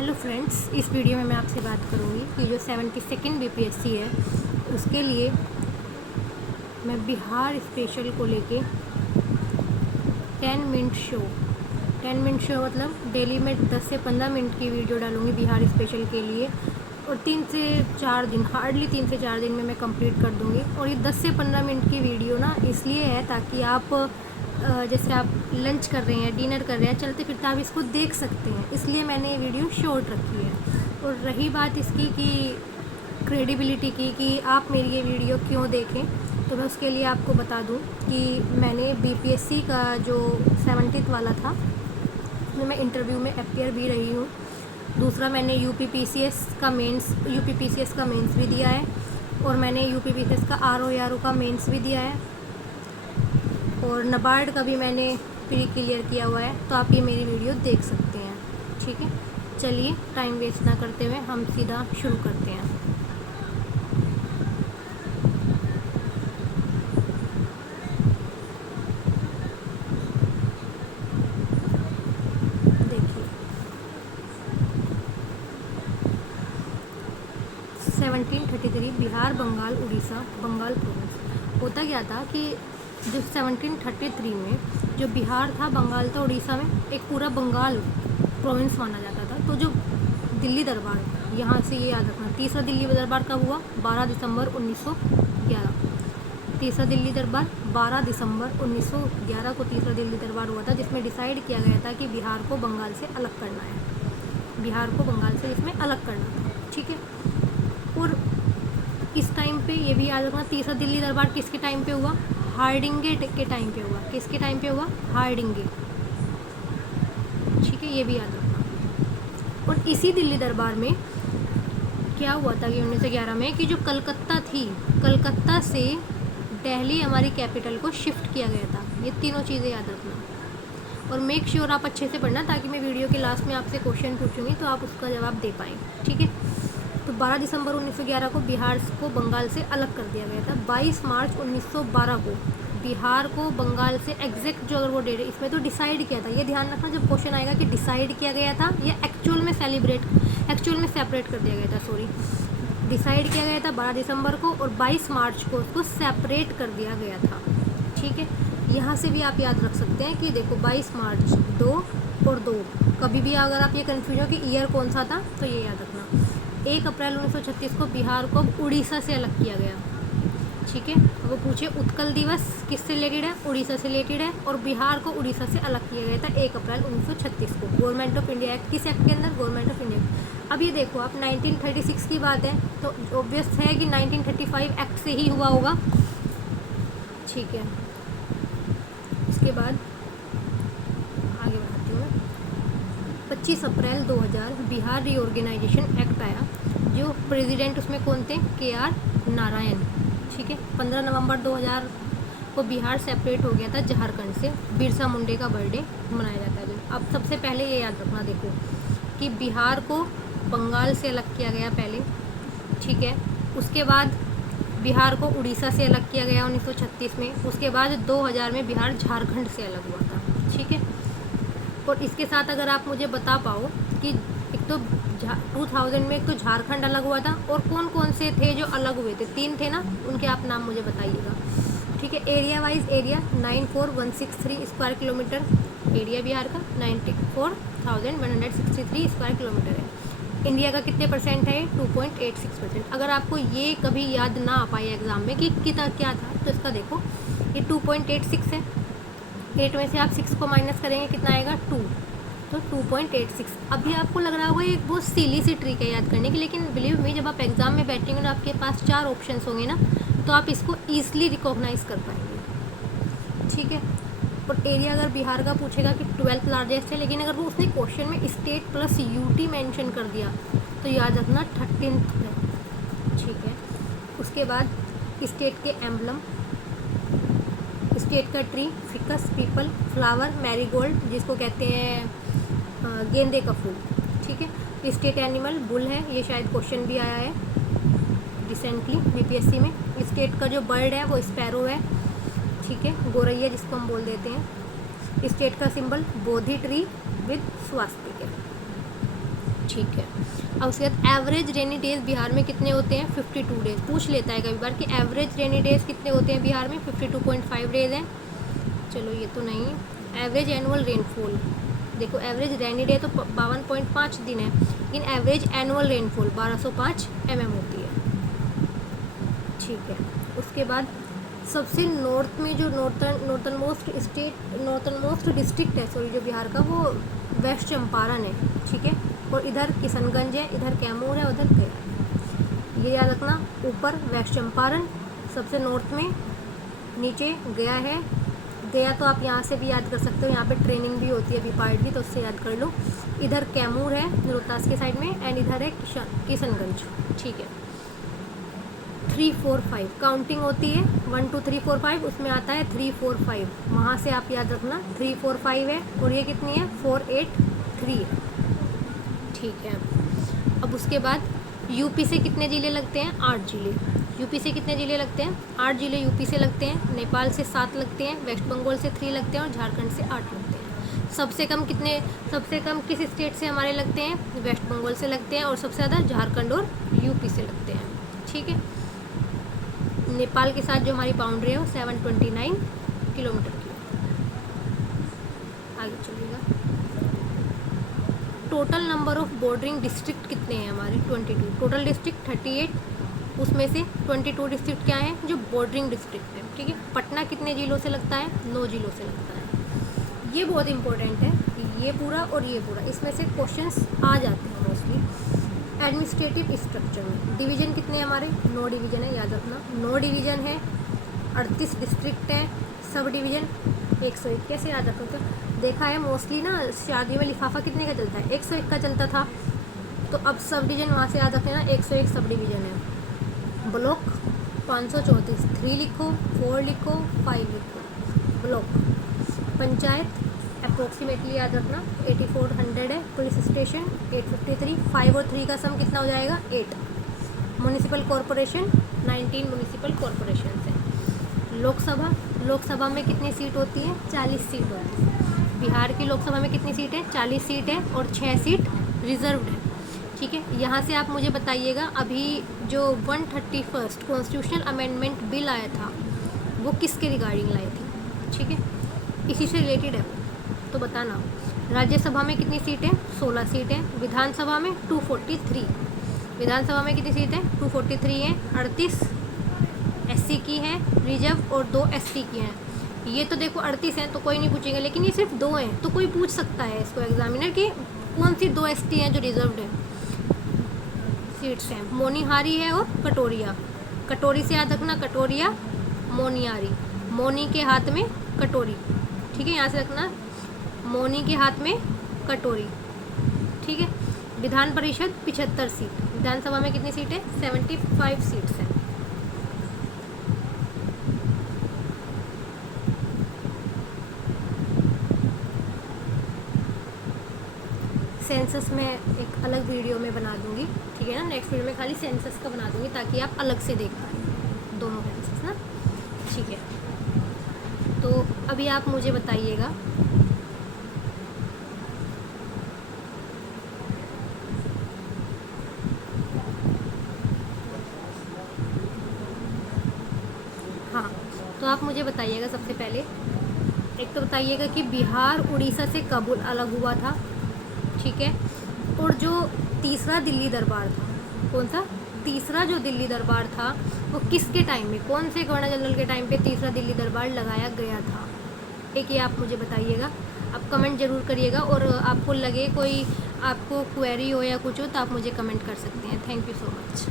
Hello friends, इस video में मैं आपसे बात करूंगी कि जो 72nd बीपीएससी है उसके लिए मैं बिहार स्पेशल को लेके 10 मिनट शो मतलब डेली में 10 से 15 मिनट की वीडियो डालूंगी बिहार स्पेशल के लिए। और 3 से 4 दिन, हार्डली 3 से 4 दिन में मैं कंप्लीट कर दूंगी। और ये 10 से 15 मिनट की वीडियो ना इसलिए है ताकि आप जैसे आप लंच कर रहे हैं, डिनर कर रहे हैं, चलते फिरते आप इसको देख सकते हैं, इसलिए मैंने ये वीडियो शॉर्ट रखी है। और रही बात इसकी कि क्रेडिबिलिटी की कि आप मेरी ये वीडियो क्यों देखें, तो मैं उसके लिए आपको बता दूं कि मैंने बीपीएससी का जो 70th वाला था उसमें मैं इंटरव्यू में अपीयर भी रही हूँ। दूसरा, मैंने यूपीपीसीएस का मेंस भी दिया है। और मैंने यूपीपीसीएस का आरओ का मेंस भी दिया है। और नाबार्ड का भी मैंने प्री क्लियर किया हुआ है। तो आप ये मेरी वीडियो देख सकते हैं। ठीक है, चलिए टाइम वेस्ट ना करते हुए हम सीधा शुरू करते हैं। देखिए 1733 बिहार, बंगाल, उड़ीसा, बंगाल प्रोविंस। होता क्या था कि जो 1733 में जो बिहार था, बंगाल था, उड़ीसा में एक पूरा बंगाल प्रोविंस माना जाता था। तो जो दिल्ली दरबार, यहाँ से ये याद रखना, तीसरा दिल्ली दरबार कब हुआ? 12 दिसंबर 1911। तीसरा दिल्ली दरबार 12 दिसंबर 1911 को तीसरा दिल्ली दरबार हुआ था, जिसमें डिसाइड किया गया था कि बिहार को बंगाल से अलग करना है। बिहार को बंगाल से इसमें अलग करना था। ठीक है, और इस टाइम पे ये भी याद रखना, तीसरा दिल्ली दरबार किसके टाइम पे हुआ? हार्डिंगे के टाइम पे हुआ। किसके टाइम पे हुआ? हार्डिंगे। ठीक है, ये भी याद रखना। और इसी दिल्ली दरबार में क्या हुआ था कि 1911 में कि जो कलकत्ता थी, कलकत्ता से दिल्ली हमारी कैपिटल को शिफ्ट किया गया था। ये तीनों चीज़ें याद रखना। और मेक श्योर आप अच्छे से पढ़ना ताकि मैं वीडियो के लास्ट में आपसे क्वेश्चन पूछूंगी तो आप उसका जवाब दे पाएँ। ठीक है, तो 12 दिसंबर 1911 को बिहार को बंगाल से अलग कर दिया गया था। 22 मार्च 1912 को बिहार को बंगाल से एग्जैक्ट जो अगर वो डेट है, इसमें तो डिसाइड किया था, ये ध्यान रखना जब क्वेश्चन आएगा कि डिसाइड किया गया था या एक्चुअल में सेपरेट कर दिया गया था। सॉरी, डिसाइड किया गया था 12 दिसंबर को और 22 मार्च को उसको सेपरेट कर दिया गया था। ठीक है, यहाँ से भी आप याद रख सकते हैं कि देखो 22 मार्च 2 और 2, कभी भी अगर आप ये कन्फ्यूज हो कि ईयर कौन सा था तो ये याद रखना। 1 अप्रैल 1936 को बिहार को उड़ीसा से अलग किया गया। ठीक है, वो पूछे उत्कल दिवस किससे रिलेटेड है? उड़ीसा से रिलेटेड है। और बिहार को उड़ीसा से अलग किया गया था 1 अप्रैल 1936 को। गवर्नमेंट ऑफ इंडिया एक्ट, किस एक्ट के अंदर? Government of India. अब ये देखो आप 1936 की बात है तो ऑब्वियस है कि 1935 एक्ट से ही हुआ होगा। ठीक है, इसके बाद आगे बढ़ाती हूँ मैं। 25 अप्रैल 2000 बिहार रीऑर्गेनाइजेशन एक्ट आया, जो प्रेसिडेंट उसमें कौन थे? KR नारायण। ठीक है, 15 नवंबर 2000 को बिहार सेपरेट हो गया था झारखंड से। बिरसा मुंडे का बर्थडे मनाया जाता है जो। अब सबसे पहले ये याद रखना देखो कि बिहार को बंगाल से अलग किया गया पहले। ठीक है, उसके बाद बिहार को उड़ीसा से अलग किया गया 1936 में। उसके बाद 2000 में बिहार झारखंड से अलग हुआ था। ठीक है, और इसके साथ अगर आप मुझे बता पाओ कि एक तो 2000 में एक तो झारखंड अलग हुआ था और कौन कौन से थे जो अलग हुए थे? 3 थे ना, उनके आप नाम मुझे बताइएगा। ठीक है, area wise area 94163 square kilometre area Bihar का 94,163 स्क्वायर किलोमीटर है। इंडिया का कितने परसेंट है? 2.86%। अगर आपको ये कभी याद ना आ पाए एग्जाम में कि कितना क्या था तो इसका देखो, ये 2.86 है। 8 में से आप 6 को माइनस करेंगे, कितना आएगा? 2, तो 2.86। अभी आपको लग रहा होगा ये बहुत सीली सी ट्रिक है याद करने की, लेकिन बिलीव मी जब आप एग्जाम में बैठेंगे ना आपके पास 4 ऑप्शंस होंगे ना तो आप इसको ईजिली रिकॉग्नाइज कर पाएंगे। ठीक है, और एरिया अगर बिहार का पूछेगा कि 12th लार्जेस्ट है, लेकिन अगर वो उसने क्वेश्चन में स्टेट प्लस यूटी मेंशन कर दिया तो याद रखना 13th है। ठीक है, उसके बाद स्टेट के एम्बलम, स्टेट का tree ficus, people, flower marigold जिसको कहते हैं गेंदे का फूल। ठीक है, स्टेट एनिमल बुल है, ये शायद क्वेश्चन भी आया है रिसेंटली बीपीएससी में। स्टेट का जो बर्ड है वो स्पैरो है। ठीक है, गोरैया जिसको हम बोल देते हैं। स्टेट का सिंबल बोधि ट्री विद स्वास्तिक है। ठीक है। अब उसके बाद एवरेज रेनी डेज बिहार में कितने होते हैं? 52 डेज। पूछ लेता है कभी बार कि एवरेज रेनी डेज कितने होते हैं बिहार में? 52.5 डेज हैं। चलो ये तो नहीं। एवरेज एनुअल रेनफॉल, देखो एवरेज रेनी डे तो 52.5 दिन है, लेकिन एवरेज एनुअल रेनफॉल 1205 mm होती है। ठीक है। उसके बाद सबसे नॉर्थ में जो नॉर्थन मोस्ट डिस्ट्रिक्ट है सॉरी जो बिहार का, वो वेस्ट चंपारण है। ठीक है। और इधर किशनगंज है, इधर कैमूर है, उधर गया है। ये याद रखना, ऊपर वेस्ट चंपारण सबसे नॉर्थ में, नीचे गया है। गया तो आप यहाँ से भी याद कर सकते हो, यहाँ पे ट्रेनिंग भी होती है बीपार्ट की, तो उससे याद कर लो। इधर कैमूर है रोहतास के साइड में, एंड इधर है किशनगंज। ठीक है। 3 4 5 काउंटिंग होती है, 1 2 3 4 5, उसमें आता है 3 4 5, वहाँ से आप याद रखना 3 4 5 है। और ये कितनी है? 4 8 3 है। ठीक है। अब उसके बाद यूपी से कितने ज़िले लगते हैं? 8 ज़िले। यूपी से कितने ज़िले लगते हैं? 8 ज़िले यूपी से लगते हैं। नेपाल से 7 लगते हैं, वेस्ट बंगाल से 3 लगते हैं, और झारखंड से 8 लगते हैं। सबसे कम किस स्टेट से हमारे लगते हैं? वेस्ट बंगाल से लगते हैं, और सबसे ज़्यादा झारखंड और यूपी से लगते हैं। ठीक है। नेपाल के साथ जो हमारी बाउंड्री है वो 729 किलोमीटर की। आगे चलिएगा। Total number of bordering district कितने हैं हमारे? 22। टोटल डिस्ट्रिक्ट 38, उसमें से 22 डिस्ट्रिक्ट क्या है? जो बॉर्डरिंग डिस्ट्रिक्ट है। ठीक है। पटना कितने जिलों से लगता है? 9 जिलों से लगता है। ये बहुत इंपॉर्टेंट है, ये पूरा और ये पूरा, इसमें से क्वेश्चंस आ जाते हैं मोस्टली। एडमिनिस्ट्रेटिव स्ट्रक्चर में डिवीज़न कितने हैं हमारे? 9 डिवीज़न है, याद रखना 9 डिवीज़न है, 38 डिस्ट्रिक्ट हैं, सब डिवीज़न 101। कैसे याद रखोगे? देखा है मोस्टली ना शादियों में लिफाफा कितने का चलता है? 101 का चलता था, तो अब सब डिवीज़न वहाँ से याद रखते हैं ना, 101 सब डिवीज़न है। ब्लॉक 534, 3 लिखो, 4 लिखो, 5 लिखो। ब्लॉक। पंचायत अप्रोक्सीमेटली याद रखना 8400 है। पुलिस स्टेशन 853, 5 और 3 का सम कितना हो जाएगा? 8। म्यूनिसिपल कॉरपोरेशन 19 म्यूनिसिपल कॉरपोरेशन है। लोकसभा में कितनी सीट होती है? 40 सीट होती है। बिहार की लोकसभा में कितनी सीट है? 40 सीट है, और 6 सीट रिजर्व्ड है। ठीक है। यहाँ से आप मुझे बताइएगा, अभी जो 131st कॉन्स्टिट्यूशनल अमेंडमेंट बिल आया था वो किसके रिगार्डिंग लाई थी? ठीक है, इसी से रिलेटेड है वो, तो बताना। राज्यसभा में कितनी सीट है? 16 सीट है। विधानसभा में 243। विधानसभा में कितनी सीट है? 243 है। 38 SC की है रिजर्व, और 2 ST की हैं। ये तो देखो 38 हैं तो कोई नहीं पूछेगा, लेकिन ये सिर्फ 2 हैं, तो कोई पूछ सकता है इसको एग्जामिनर कि कौन सी 2 ST हैं जो रिजर्व्ड है सीट्स हैं। मोनिहारी है और कटोरिया। कटोरी से याद रखना, कटोरिया मोनिहारी। मोनी के हाथ में कटोरी। ठीक है, यहाँ से रखना मोनी के हाथ में कटोरी। ठीक है। विधान परिषद 75 सीट। विधानसभा में कितनी सीट है? 75 सीट्स हैं। सेंसस में एक अलग वीडियो में बना दूंगी, ठीक है ना। नेक्स्ट वीडियो में खाली सेंसस का बना दूंगी ताकि आप अलग से देख पाएँ दोनों सेंसस ना। ठीक है, तो अभी आप मुझे बताइएगा हाँ, तो आप मुझे बताइएगा सबसे पहले, एक तो बताइएगा कि बिहार उड़ीसा से कब अलग हुआ था। ठीक है। और जो तीसरा दिल्ली दरबार था, कौन सा तीसरा जो दिल्ली दरबार था वो किसके टाइम में, कौन से गवर्नर जनरल के टाइम पे तीसरा दिल्ली दरबार लगाया गया था? एक ये आप मुझे बताइएगा। आप कमेंट ज़रूर करिएगा, और आपको लगे कोई आपको क्वेरी हो या कुछ हो तो आप मुझे कमेंट कर सकते हैं। Thank you so much.